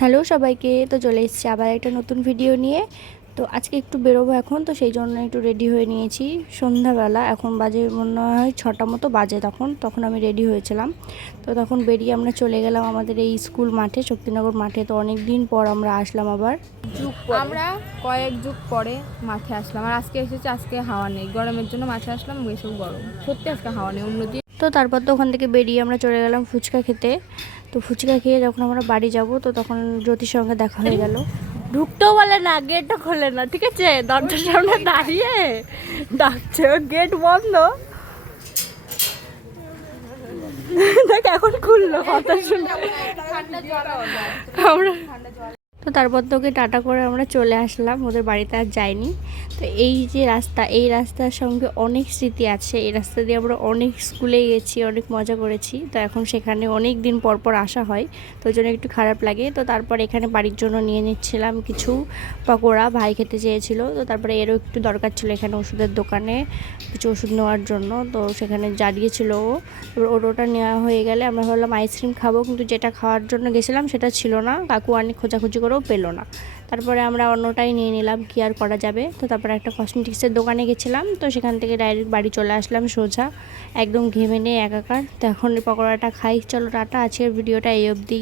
Hello সবাইকে, তো চলে এসেছি আবার একটা নতুন ভিডিও নিয়ে। তো আজকে একটু বেরোবো এখন, তো সেই জন্য একটু রেডি হয়ে নিয়েছি। সন্ধ্যাবেলা এখন বাজে মনে হয় 6টা মতো বাজে। তখন আমি রেডি হয়েছিলাম। তো তখন বেরিয়ে আমরা চলে গেলাম আমাদের এই স্কুল মাঠে, শক্তিনগর মাঠে। তো অনেক দিন পর আমরা আসলাম আবার। আমরা কয়েক যুগ পরে মাঠে আসলাম, আর আজকে এসেছি। আজকে হাওয়া নেই, গরমের জন্য মাঠে আসলাম, এসেও গরম সত্যি, আজকে হাওয়া নেই অন্যদিন। তো তারপর তো ওখান থেকে বেরিয়ে আমরা চলে গেলাম ফুচকা খেতে। তো ফুচকা খেয়ে যখন আমরা বাড়ি যাব, তো তখন জ্যোতির সঙ্গে দেখা হয়ে গেল। ঢুকতেও বলে না, গেটও খোলে না, ঠিক আছে, দরজার সামনে দাঁড়িয়ে ডাকছে, গেট বন্ধ। দেখ এখন খুললো, কথা শুনে আমরা। তো তারপর তোকে টাটা করে আমরা চলে আসলাম, ওদের বাড়িতে আর যাইনি। তো এই যে রাস্তা, এই রাস্তার সঙ্গে অনেক স্মৃতি আছে। এই রাস্তা দিয়ে আমরা অনেক স্কুলে গেছি, অনেক মজা করেছি। তো এখন সেখানে অনেক দিন পর পর আসা হয়, তো ওই জন্য একটু খারাপ লাগে। তো তারপর এখানে বাড়ির জন্য নিয়ে নিচ্ছিলাম কিছু পকোড়া, ভাই খেতে চেয়েছিল। তো তারপরে এরও একটু দরকার ছিল এখানে ওষুধের দোকানে কিছু ওষুধ নেওয়ার জন্য। তো সেখানে দাঁড়িয়েছিল ও। এবার ওটা নেওয়া হয়ে গেলে আমরা ভাবলাম আইসক্রিম খাবো, কিন্তু যেটা খাওয়ার জন্য গেছিলাম সেটা ছিল না। কাকু অনেক খোঁজাখুঁজি করেও পেলো না। তারপরে আমরা অন্যটাই নিয়ে নিলাম, কি আর করা যাবে। তো তারপরে একটা কসমেটিক্সের দোকানে গেছিলাম, তো সেখান থেকে ডাইরেক্ট বাড়ি চলে আসলাম সোজা, একদম ঘেমে নিয়ে একাকার। তো এখন এই পকোড়াটা খাই। চলো টাটা, আজকের ভিডিওটা এই অবধি।